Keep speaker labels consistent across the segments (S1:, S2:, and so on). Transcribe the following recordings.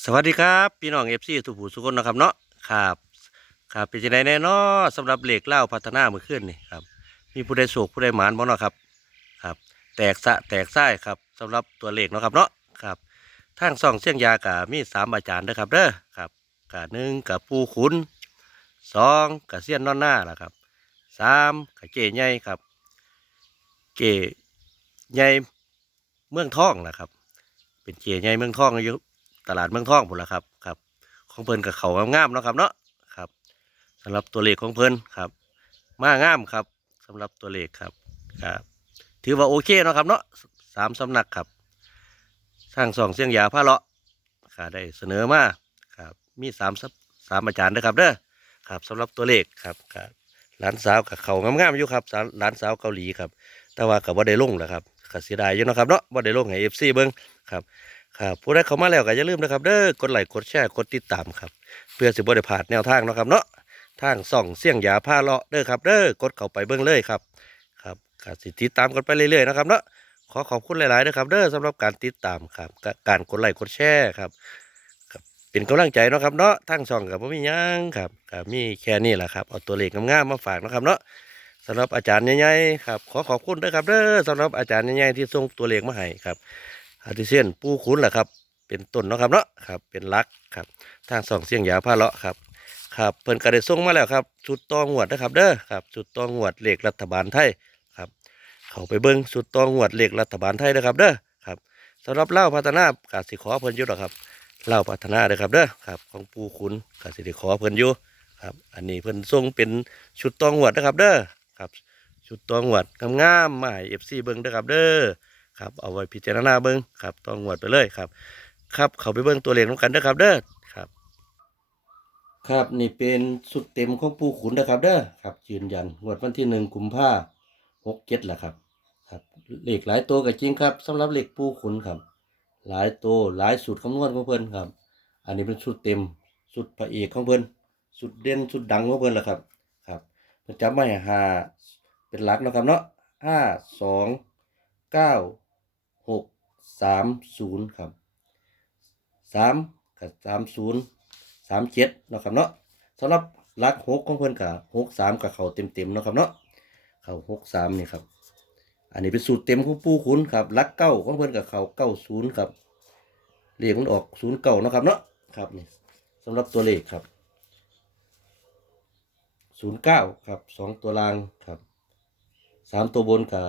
S1: สวัสดีครับ พี่น้องเอฟซีทุกผู้ทุกคนนะครับเนาะครับครับเป็นจังไดแน่นอสำหรับเหล็กเล่าพัฒนาเมื่อคืนนี่ครับมีผู้ใดโศกผู้ใดหมานบ่เนาะครับครับ แตกสะแตกไส้ครับสำหรับตัวเหลขเนาะครับเนาะครับทางซ่องเสียงยากะมีสามอาจารย์เด้อครับเด้อครับกะหนึ่งกับปูขุนสองกับเสี้ยนนอนหน้าล่ะครับสามกับเจใหญ่ครับ เจใหญ่เมืองทองนะครับ เป็นเจใหญ่เมืองทองอยู่ ตลาดเมืองทองพุ่นละครับครับ ของเพิ่นกับเขางามๆเนาะครับเนาะครับสำหรับตัวเลขของเพิ่นครับ มางามครับสำหรับตัวเลขครับครับ ถือว่าโอเคเนาะครับเนาะสามสำนักครับสร้างสองเสียงยาผ้าเลาะค่ะได้เสนอมาครับมีสามสามอาจารย์นะครับเด้อครับสำหรับตัวเลขครับครับหลานสาวกับเขางามๆอยู่ครับหลานสาวเกาหลีครับ แต่ว่ากับว่าได้ลงแหละครับก็เสียดายอยู่นะครับเนาะว่าได้ลงให้เอฟซีเบิ้งครับ ครับผู้ใดเข้ามาแล้วก็อย่าลืมนะครับ เด้อกดไลค์กดแชร์กดติดตามครับ เพื่อสิบ่ได้พลาดแนวทางเนาะครับเนาะทางส่องเสี่ยงยาผ้าเลาะเด้อครับ เด้อกดเข้าไปเบิ่งเลยครับครับก็สิติดตามกันไปเรื่อยๆนะครับเนาะขอขอบคุณหลายๆนะครับเด้อสำหรับการติดตามครับกการกดไลค์กดแชร์ครับครับเป็นกำลังใจเนาะครับเนาะทางช่องกับบ่มีหยังครับก็มีแค่นี้แหละครับเอาตัวเลขงามๆมาฝากนะครับเนาะสำหรับอาจารย์ใหญ่ๆครับขอขอบคุณด้วยครับเด้อสำหรับอาจารย์ใหญ่ๆที่ส่งตัวเลขมาให้ครับ อาทิเช่นปูขุนแหละครับ เป็นต้นเนาะครับเนาะครับ เป็นลักครับ ทางสองเสียงยาผ้าเลาะครับครับเพิ่นก็ได้ส่งมาแล้วครับชุดตองหวดนะครับเด้อครับชุดตองหวดเลขรัฐบาลไทยครับ เข้าไปเบิ้งชุดตองหวดเลขรัฐบาลไทยนะครับเด้อครับสำหรับเล่าพัฒนากาสิขอเพิ่นอยู่หรอครับเล่าพัฒนาเด้อครับเด้อครับ ของปูขุนกาสิขอเพิ่นอยู่ครับ อันนี้เพิ่นส่งเป็นชุดตองหวดนะครับเด้อครับชุดตองหวดงามๆมาให้ FC เบิ่งเด้อครับเด้อ ครับเอาไว้พิจารณาเบิ้งครับต้องงวดไปเลยครับ ครับเขาไปเบิ้งตัวเลขน้ำกันเด้อครับเด้อครับ ครับนี่เป็นสุดเต็มของปูขุนนะครับเด้อครับยืนยันงวดวันที่หนึ่งกุมภาหกเจ็ดแหละครับครับเหลขหลายตัวก็จริงครับสำหรับเหลขปูขุนครับ หลายตัวหลายสูตรคำนวณของเพิ่นครับ อันนี้เป็นสุดเต็มสุดพระเอกของเพิ่นสุดเด่นสุดดังของเพิ่นแหละครับครับเพิ่นจำไม่หาเป็นหลักนะครับเนาะห้าสองเก้า หกสามศูนย์ครับสามกับสามศูนย์สามเจ็ดนะครับเนาะสำหรับลักหกของเพื่อนกับหกสามกับเขาเต็มเต็มนะครับเนาะเขาหกสามนี่ครับอันนี้เป็นสูตรเต็มของปูขุนครับลักเก้าของเพื่อนกับเขาเก้าศูนย์ครับเลขมันออกศูนย์เก้านะครับเนาะครับนี่สำหรับตัวเลขครับศูนย์เก้าครับสองตัวล่างครับสามตัวบนกับ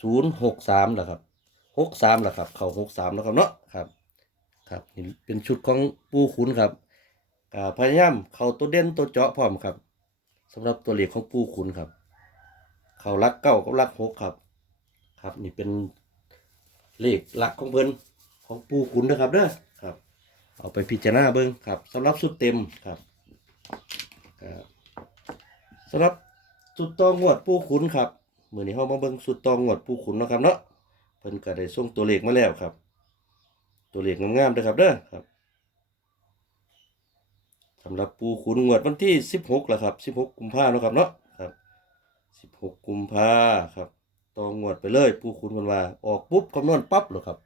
S1: ศูนย์หกสามแหละครับ หกสามแหละครับ เข่าหกสามแล้วครับเนาะครับ ครับนี่เป็นชุดของปูขุนครับกาพยายามเข่าตัวเด่นตัวเจาะพร้อมครับสำหรับตัวเหลขของปูขุนครับ เข่ารักเก้ากับรักหกครับ ครับ นี่เป็นเลขหลักของเพิ่นของปูขุนนะครับเด้อครับ เอาไปพิจารณาเบิ้งครับสำหรับสุดเต็มครับครับสำหรับสุดตองวดปูขุนครับมื่อนี้เฮามาเบิ่งสุดตองงวดผู้ขุนนะครับเนาะ พิ่นก็ได้ส่งตัวเลขมาแล้วครับ ตัวเลขงามๆเด้อครับเด้อครับสำหรับผู้ขุนงวดวันที่16ล่ะครับ16กุมภาพันธ์เนาะครับเนาะครับ16กุมภาครับตองงวดไปเลยผู้ขุนเพิ่นว่า ออกปุ๊บคำนวณปั๊บเลยครับ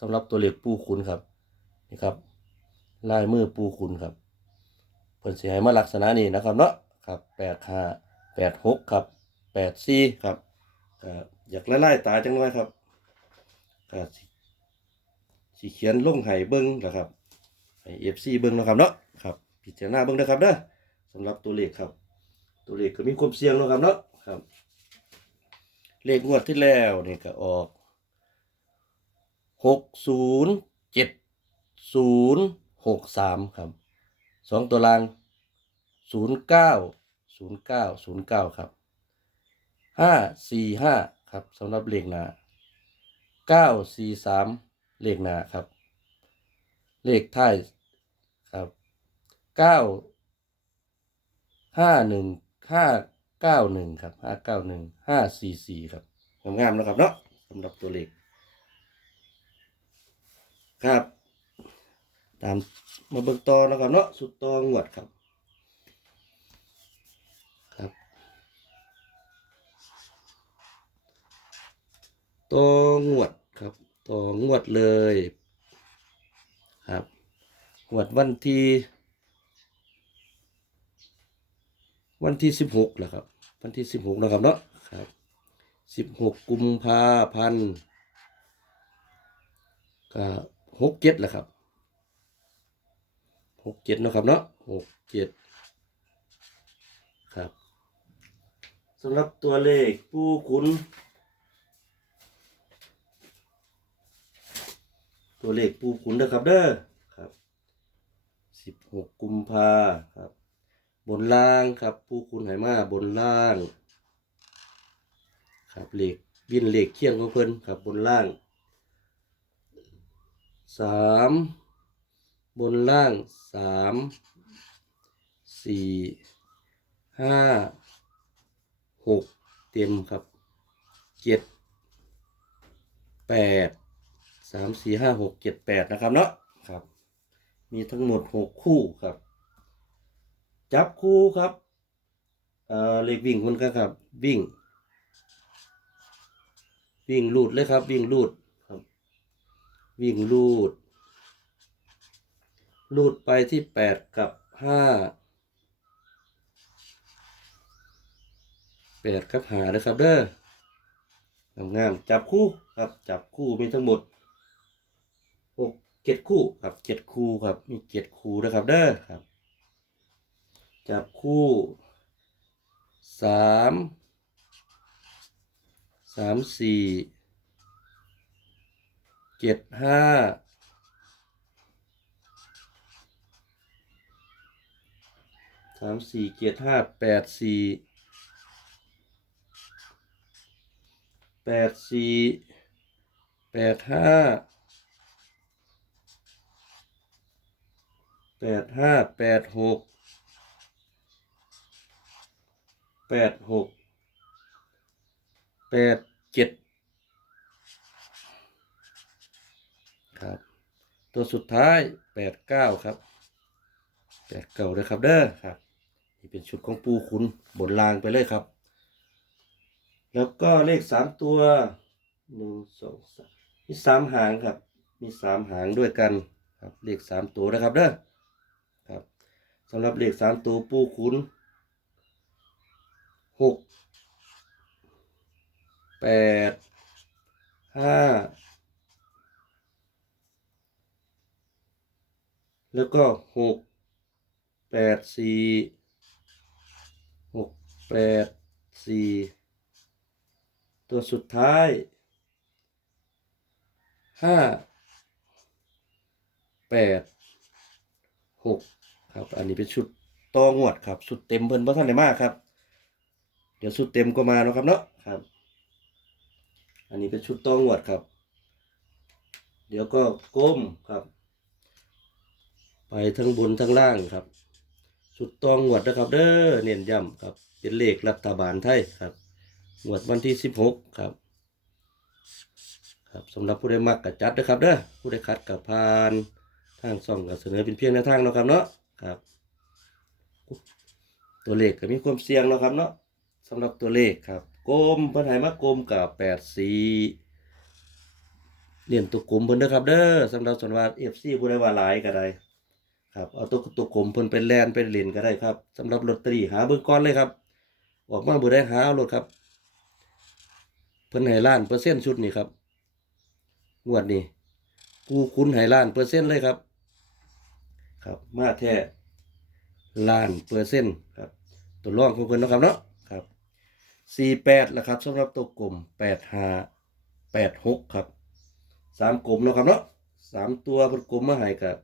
S1: สำหรับตัวเลขผู้ขุนครับนี่ครับลายมือผู้ขุนครับเพิ่นสิให้มาลักษณะนี้นะครับเนาะครับ85 86ครับ84ครับอยากไล่ๆตาจังเลยครับ ก็สิสเขียนลงให้เบิ้งนะครับให้เอฟซีเบิ้งนะครับเนาะครับ พิจารณาเบิ้งนะครับเด้อสำหรับตัวเลขครับ ตัวเลขก็มีความเสี่ยงนะครับเนาะครับ เลขงวดที่แล้วนี่ก็ออกหกศูนย์เจ็ดศูนย์หกสามครับสองตัวล่างศูนย์เก้าศูนย์เก้าศูนย์เก้าครับห้าสี่ห้าครับสำหรับเลขหน้า เก้าสี่สามเลขหนาครับ เลขท้ายครับเก้าห้าหนึ่งห้าเก้าหนึ่งครับห้าเก้าหนึ่งห้าสี่สี่ครับงามๆนะครับเนาะสำหรับตัวเลขครับ ตามมาเบิ่งต่อนะครับเนาะสุดต่องวดครับ ตัวงวดครับตัวงวดเลยครับหวดวันที่ วันที่สิบหกแหละครับ วันที่สิบหกนะครับเนาะครับสิบหกกุมภาพันธ์ก็หกเจ็ดแหละครับหกเจ็ดนะครับเนาะหกเจ็ดครับสำหรับตัวเลขผู้คุณ ตัวเลขปูขุนนะครับเด้อครับสิบหกกุมภาครับ บนล่างครับ ปูขุนไหมาบนล่าง ครับเลขวินเลขเคียงของเพิ่นครับบนล่างสามบนล่างสามสี่ห้าหกเต็มครับเจ็ดแปดามสี่ห้าหกเจ็ดแปดนะครับเนาะครับ มีทั้งหมดหกคู่ครับ จับคู่ครับเอ่อเลขวิ่งคนก็ครับ วิ่ง วิ่งลูดเลยครับ วิ่งลูดครับ วิ่งลูดลูดไปที่แปดกับห้าแปดกับหาเลยครับเด้องามๆจับคู่ครับ จับคู่มีทั้งหมด หกเจ็ดคู่ครับเจ็ดคู่ครับมีเจ็ดคู่นะครับเด้อครับ จับคู่สามสามสี่เจ็ดห้าสามสี่เจ็ดห้าแปดสี่แปดสี่แปดห้า แปดห้าแปดหกแปดหกแปดเจ็ดครับ ตัวสุดท้ายแปดเก้าครับแปดเก้าเลยครับเด้อครับนี่เป็นชุดของปูขุนบนรางไปเลยครับ แล้วก็เลขสามตัวหนึ่งสองสามมีสามหางครับ มีสามหางด้วยกันครับเลขสามตัวนะครับเด้อ สำหรับเลขสามตัวปูขุนหกแปดห้าแล้วก็หกแปดสี่หกแปดสี่ตัวสุดท้ายห้าแปดหก ครับ อันนี้เป็นชุดต่องวดครับชุดเต็มเพิ่นบ่ทันได้มากครับ เดี๋ยวชุดเต็มก็มาเนาะครับเนาะครับ อันนี้เป็นชุดต่องวดครับ เดี๋ยวก็ก้มครับ ไปทั้งบนทั้งล่างครับ ชุดต่องวดนะครับ เด้อเน้นย้ำครับ เป็นเลขรัฐบาลไทยครับงวดวันที่สิบหกครับครับสำหรับผู้ใดมักกับจัดนะครับเด้อผู้ใดคัดกับพานทางซ่องก็เสนอเป็นเพียงแนวทางเนาะครับเนาะ ครับ ตัวเลขก็มีความเสี่ยงเนาะครับเนาะสำหรับตัวเลขครับกลมเพิ่นให้มากลมกับแปดสี่เรียนตัวกลมเพิ่นเด้อครับ เด้อสำหรับส่วนว่าเอฟซีผู้ใดว่าหลายก็ได้ครับเอาตัวตัวกลมเพิ่นเป็นแลนเป็นเหรียญก็ได้ครับสำหรับลอตเตอรี่หาเบิ่งก่อนเลยครับ ออกมาบ่ได้หาเอาโลดครับ เพิ่นให้ล้านเปอร์เซ็นต์ชุดนี้ครับงวดนี้กูคุณให้ล้านเปอร์เซ็นต์เลยครับ ครับ มาแท้ล้านเปอร์เซ็นต์ครับ ตัวร่องของเพิ่นนะครับเนาะครับสี่แปดละครับสำหรับตัวกลมแปดห้าแปดหกครับสามกลมนะครับเนาะสามตัวเพิ่นกลมมาให้กับ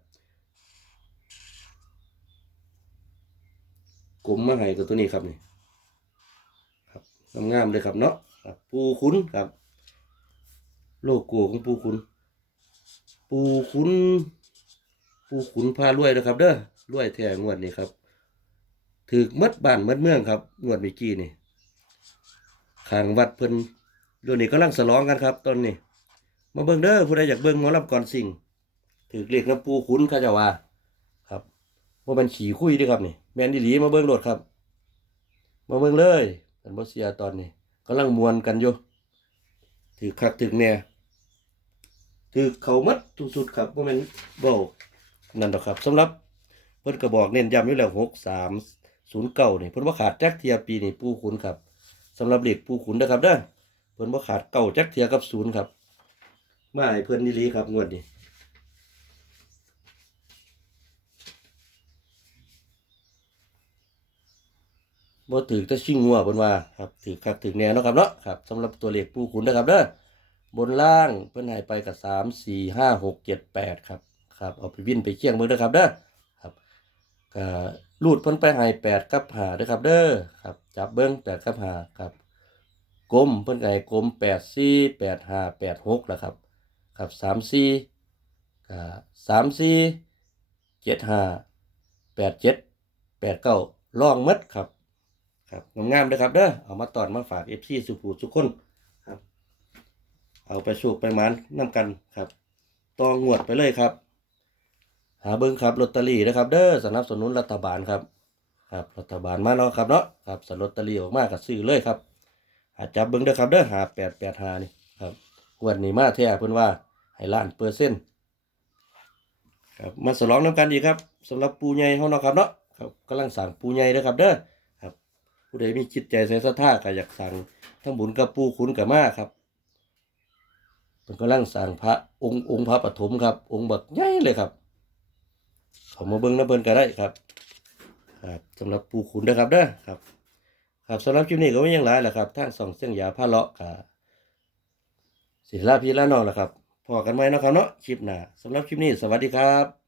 S1: กลมมาให้กับตัวนี้ครับนี่ครับงามๆเลยครับเนาะครับปูคุณครับ โลโก้ของปูคุณปูขุน ปูขุนพารวยนะครับ เด้อรวยแท้งวดนี้ครับถือมัดบ้านมัดเมืองครับงวดเมื่อกี้นี่ข้างวัดเพิ่นเดี๋ยวนี้กำลังสลองกันครับตอนนี้ มาเบิ่งเด้อผู้ใดอยากเบิ่งหมอลำก่อนสิ่งถือเรียกน้ำปูขุนเขาจะว่าครับว่ามันขี่คุยด้วยครับนี่แมนดีหลีมาเบิ่งโดดครับ มาเบิ่งเลยเป็นบ่เสียตอนนี้กำลังมวนกันอยู่ถือคักถือแน่ถือเขามัดทุกสุดครับว่ามันเบา นั่นดอกครับสำหรับเพิ่นก็บอกเน้นย้ำอยู่แล้วหกสามศูนย์เก้านี่เพิ่นว่าขาดแจักเทียปีนี่ปูขุนครับสำหรับเลขปูขุนนะครับเด้อเพิ่นว่าขาดเก้าแจักเทียกับศูนย์ครับมาให้เพิ่นนี่ลีครับงวดนี้บ่ถือแต่ชิงงัวเพิ่นว่าครับถือคักถือแน่เนาะครับเนาะครับสำหรับตัวเลขปูขุนนะครับเด้อบนล่างเพิ่นให้ไปกับสามสี่ห้าหกเจ็ดแปดครับ ครับเอาไปวิ่นไปเคี่ยงเบิ่งเด้อครับเด้อครับก็รูดพิ่นไปให้แปดกับหาเด้อครับเด้อครับจับเบิ่งแปดกับหาครับกลมเพิ่นก็ให้กลมแปดสี่แปดห้าแปดหกแล้วครับครับสามสี่ก็สามสี่เจ็ดห้าแปดเจ็ดแปดเก้าล่องมัดครับครับงามๆเด้อครับเด้อเอามาตอนมาฝากเอฟซีสุภูทุกคนครับ เอาไปสูกไปหมันน้ำกันครับต่องวดไปเลยครับ หาเบิ้งครับลอตเตอรี่นะครับ เด้อสนับสนุนรัฐบาลครับ ครับรัฐบาลมาแล้วครับเนาะครับสลอตเตอรี่ออกมาก็ซื้อเลยครับหาจับเบิ้งเด้อครับเด้อหาแปดแปดหานี่ครับวันนี้มาแท้เพิ่นว่าให้ล้านเปอร์เซ็นต์ครับมาสลองน้ำกันอีกครับสำหรับปูใหญ่เฮาเนาะครับเนาะครับกำลังสั่งปูใหญ่เด้อครับเด้อครับผู้ใดมีจิตใจใส่ศรัทธาก็อยากสั่งทั้งบุญกับปูขุนกับมาครับเพิ่นกำลังสร้างพระองค์องค์พระปฐมครับ องค์บักใหญ่เลยครับ เขามาเบิ้งน้ำเบิ้นก็ได้ครับ ครับสำหรับปูขุนนะครับเด้อครับ ครับสำหรับคลิปนี้ก็ไม่ยังหลายแหละครับทางส่องเส้นยาผ้าเลาะกับศิลาพีละนองแหละครับพอกันไหมนะครับเนาะคลิปหน้าสำหรับคลิปนี้สวัสดีครับ